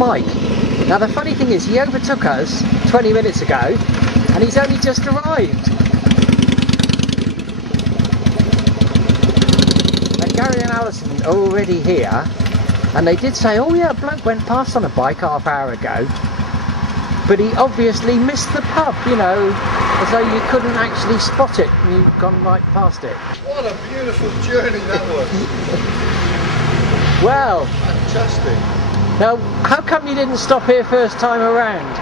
Mike. Now the funny thing is, he overtook us 20 minutes ago and he's only just arrived. Now Gary and Alison are already here, and they did say, oh yeah, a bloke went past on a bike half hour ago, but he obviously missed the pub, you know, as though you couldn't actually spot it and you've gone right past it. What a beautiful journey that was. Well, fantastic. Now, how come you didn't stop here first time around?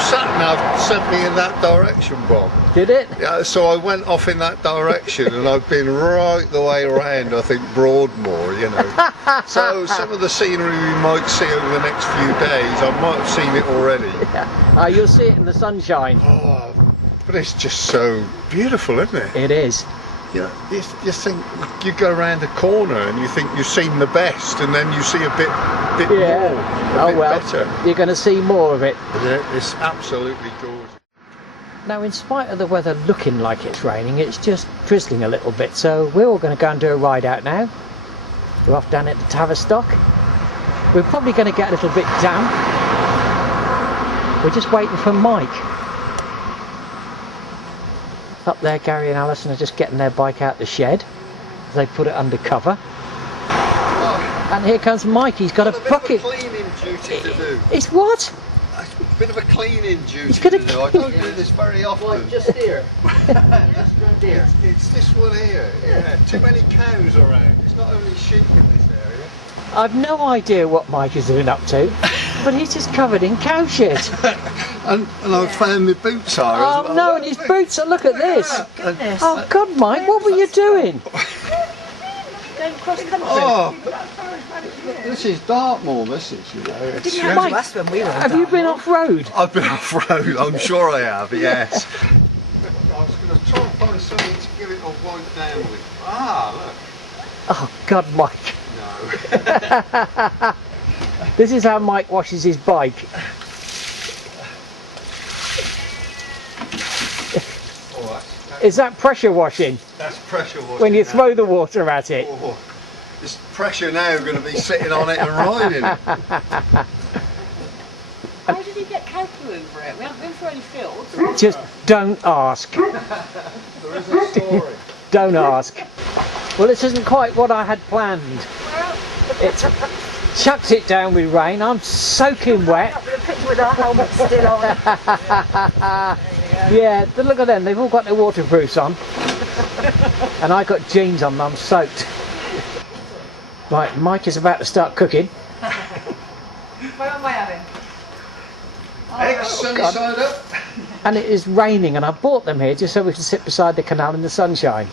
Sat-nav sent me in that direction, Bob. Did it? Yeah, so I went off in that direction and I've been right the way around, I think, Broadmoor, you know. So some of the scenery we might see over the next few days, I might have seen it already. Yeah. You'll see it in the sunshine. Oh, but it's just so beautiful, isn't it? It is. You think, you go around a corner and you think you've seen the best, and then you see a bit more, better. You're going to see more of it. Yeah, it's absolutely gorgeous. Now, in spite of the weather looking like it's raining, it's just drizzling a little bit, so we're all going to go and do a ride out now. We're off down at the Tavistock. We're probably going to get a little bit damp. We're just waiting for Mike. Up there, Gary and Alison are just getting their bike out the shed. They put it under cover. Oh. And here comes Mike. He's got a bucket. Bit of a cleaning duty to do. It's what? A bit of a cleaning duty to do. I don't do this very often. Like just here. Just around here. It's this one here. Yeah. Too many cows around. It's not only sheep in this area. I've no idea what Mike is doing up to, but he's just covered in cow shit. and I've found my boots are as well. Oh no, and his boots are, look at this. Goodness. Oh God, Mike, what were you doing? Going cross country. Oh, this is Dartmoor, this is, you know. Didn't you have to ask when we were Have you been off-road? I've been off-road, I'm sure I have, yes. I was going to try and find something to give it a wipe down with. Ah, look. Oh God, Mike. No. This is how Mike washes his bike. Is that pressure washing? That's pressure washing. When you throw the water at it. Oh, this pressure now going to be sitting on it and riding it. How did he get cow poo over it? We haven't been through any fields. Just don't ask. There is a story. Don't ask. Well, this isn't quite what I had planned. It's chucked it down with rain. I'm soaking wet. The picture with our helmets still on. Yeah, look at them. They've all got their waterproofs on. And I got jeans on. I'm soaked. Right, Mike is about to start cooking. What am I having? Eggs sunny side up. And it is raining, and I bought them here just so we can sit beside the canal in the sunshine.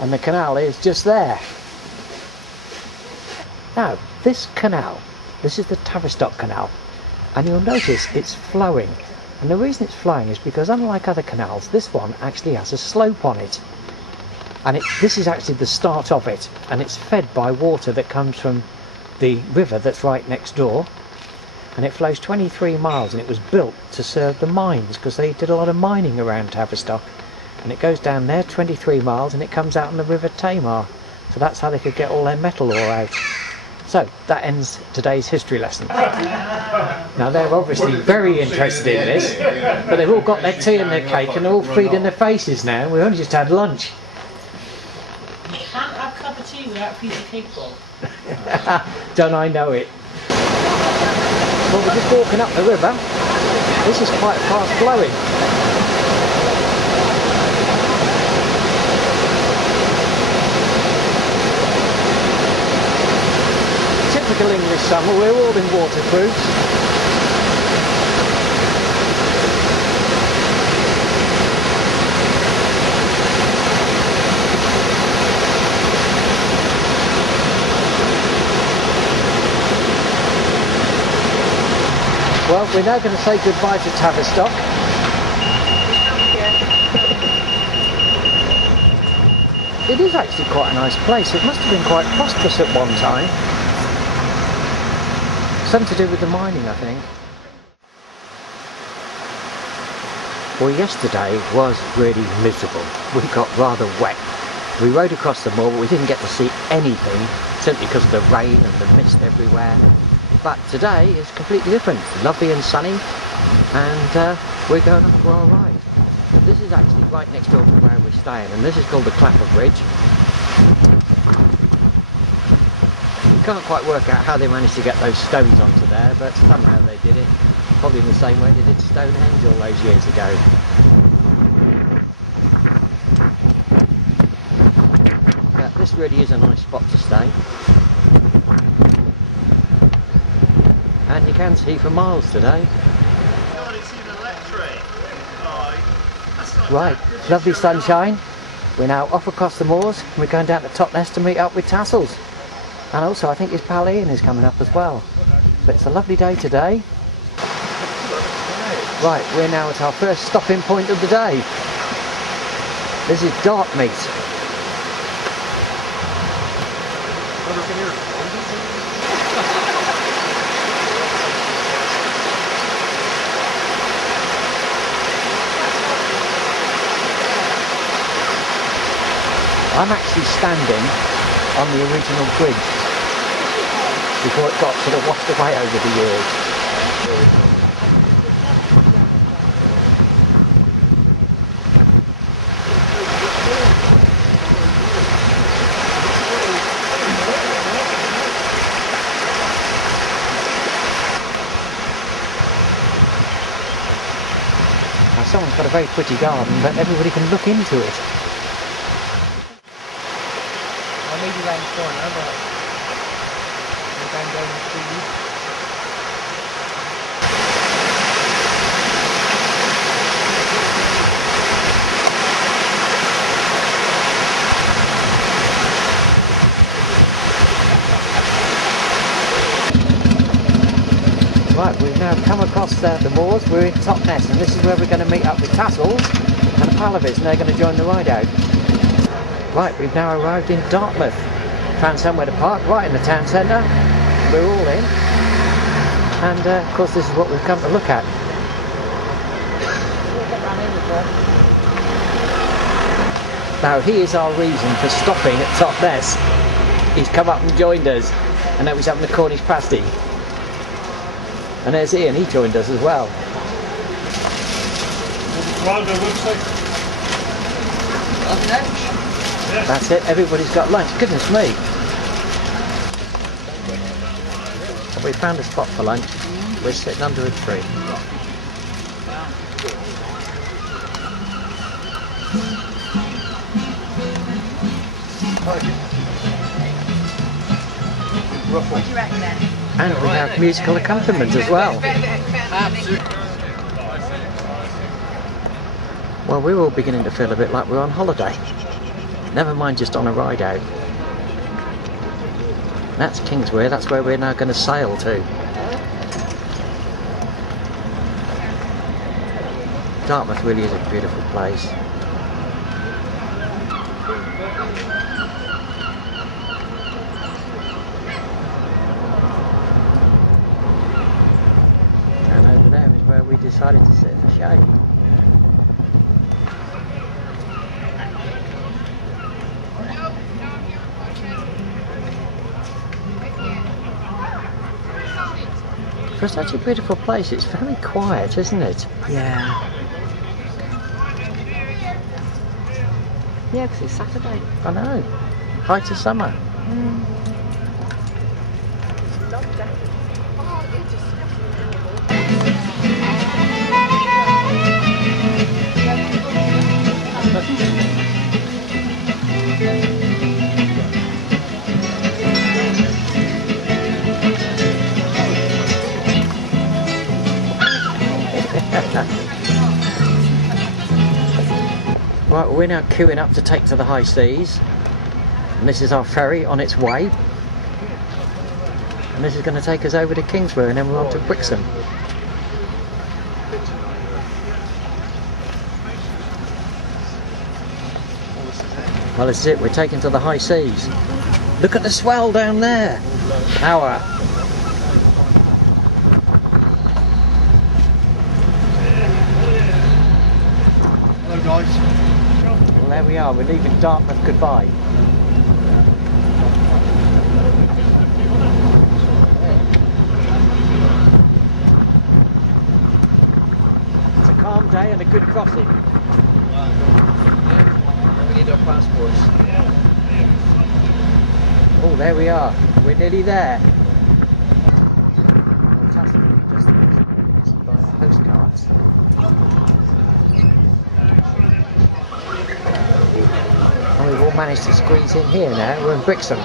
And the canal is just there. Now, this canal, this is the Tavistock Canal, and you'll notice it's flowing. And the reason it's flowing is because, unlike other canals, this one actually has a slope on it. And this is actually the start of it, and it's fed by water that comes from the river that's right next door. And it flows 23 miles, and it was built to serve the mines, because they did a lot of mining around Tavistock. And it goes down there 23 miles, and it comes out on the River Tamar. So that's how they could get all their metal ore out. So that ends today's history lesson. Now they're obviously very interested in this, but they've all got their tea and their cake, and they're all feeding their faces now. We've only just had lunch. You can't have a cup of tea without a piece of cake, Bob. Don't I know it? Well, we're just walking up the river. This is quite fast flowing. Typical English summer, we're all in waterproofs. Well, we're now going to say goodbye to Tavistock. It is actually quite a nice place. It must have been quite prosperous at one time. Something to do with the mining, I think. Well, yesterday was really miserable. We got rather wet. We rode across the moor, but we didn't get to see anything, simply because of the rain and the mist everywhere. But today is completely different. It's lovely and sunny, and we're going up for our ride. But this is actually right next door to where we're staying, and this is called the Clapper Bridge. We can't quite work out how they managed to get those stones onto there, but somehow they did it. Probably in the same way they did Stonehenge all those years ago. But this really is a nice spot to stay. And you can see for miles today. Right, lovely sunshine. We're now off across the moors. We're going down to Totnes to meet up with Tassels. And also I think his pal Ian is coming up as well. But it's a lovely day today. Right, we're now at our first stopping point of the day. This is Dartmouth. I'm actually standing on the original bridge before it got sort of washed away over the years. Now someone's got a very pretty garden, but everybody can look into it. Maybe around the corner, but we're going down the trees. Right, we've now come across the moors. We're in Totnes, and this is where we're going to meet up with Tassels and a pal of his, and they're going to join the ride out. Right, we've now arrived in Dartmouth. Found somewhere to park right in the town centre. We're all in. And of course this is what we've come to look at. Now he is our reason for stopping at Totnes. He's come up and joined us. And now he's having the Cornish pasty. And there's Ian, he joined us as well. That's it, everybody's got lunch. Goodness me. We found a spot for lunch. We're sitting under a tree. What do you reckon then? And we have musical accompaniment as well. Well, we're all beginning to feel a bit like we're on holiday. Never mind just on a ride out. That's Kingswear, that's where we're now going to sail to. Dartmouth really is a beautiful place. And over there is where we decided to sit in the shade. For such a beautiful place, it's very quiet, isn't it? Yeah. Yeah, because it's Saturday. I know. Height of summer. Right, we're now queuing up to take to the high seas, and this is our ferry on its way, and this is going to take us over to Kingswear and then we're on to Brixham. Well, this is it, we're taking to the high seas. Look at the swell down there! Power! Hello guys. there we are, we're leaving Dartmouth goodbye. It's a calm day and a good crossing. We need our passports. Oh, there we are. We're nearly there. Fantastic. Just postcards. And we've all managed to squeeze in here now. We're in Brixham.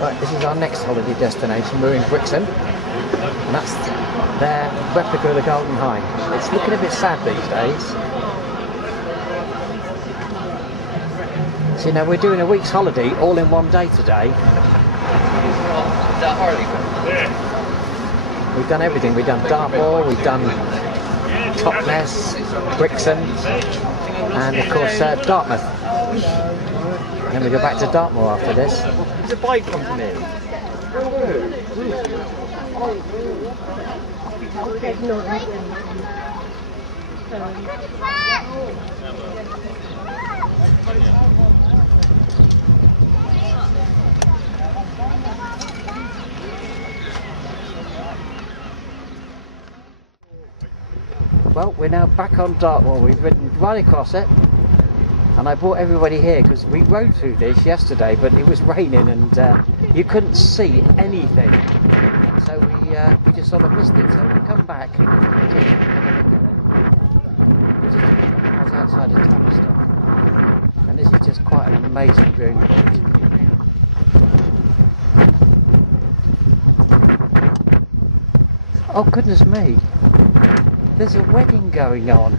Right, this is our next holiday destination. We're in Brixham. And that's their replica of the Golden Hind. It's looking a bit sad these days. So, you know, we're doing a week's holiday all in one day today. We've done everything. We've done Dartmoor, we've done Totnes, Brixham, and of course Dartmouth. And then we go back to Dartmoor after this. There's a bike coming in. Well, we're now back on Dartmoor. We've ridden right across it, and I brought everybody here because we rode through this yesterday, but it was raining and you couldn't see anything. So we just sort of missed it. So we come back. We're just outside of Tavistock, and this is just quite an amazing viewing point. Oh goodness me! There's a wedding going on.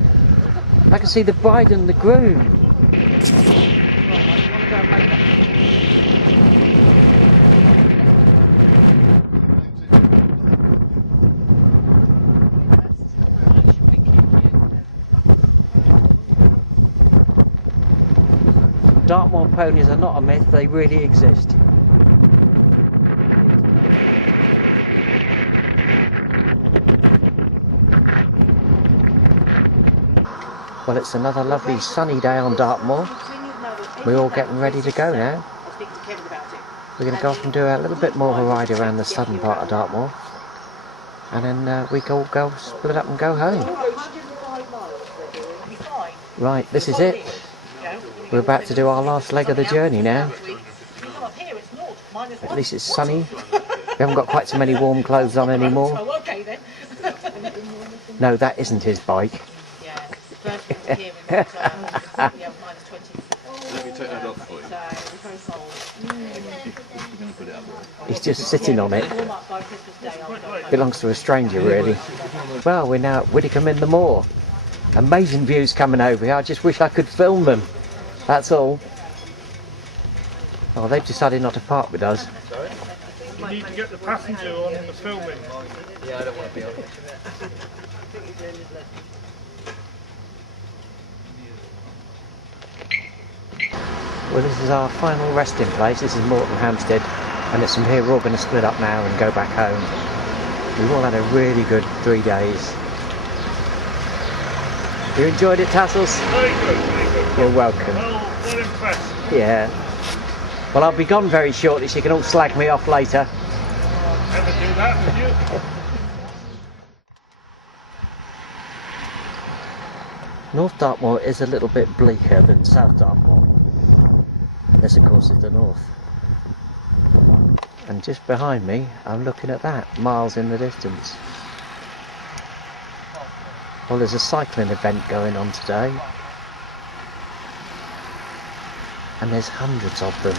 I can see the bride and the groom. Dartmoor ponies are not a myth, they really exist. Well, it's another lovely sunny day on Dartmoor. We're all getting ready to go now. We're going to go off and do a little bit more of a ride around the southern part of Dartmoor. And then we can all go split up and go home. Right, this is it. We're about to do our last leg of the journey now. At least it's sunny. We haven't got quite so many warm clothes on anymore. No, that isn't his bike. Let me take that off for you. He's just sitting on it. Belongs to a stranger, really. Well, we're now at Whitcomb in the Moor. Amazing views coming over here. I just wish I could film them. That's all. Oh, they've decided not to park with us. You need to get the passenger on the filming. Yeah, I don't want to be on it. Well, this is our final resting place. This is Morton Hampstead, and it's from here we're all going to split up now and go back home. We've all had a really good 3 days. You enjoyed it, Tassels? Very good, very good. You're welcome. Well impressed. Yeah. Well, I'll be gone very shortly, so you can all slag me off later. Never do that, would you? North Dartmoor is a little bit bleaker than South Dartmoor. This, of course, is the north. And just behind me, I'm looking at that, miles in the distance. Well, there's a cycling event going on today. And there's hundreds of them.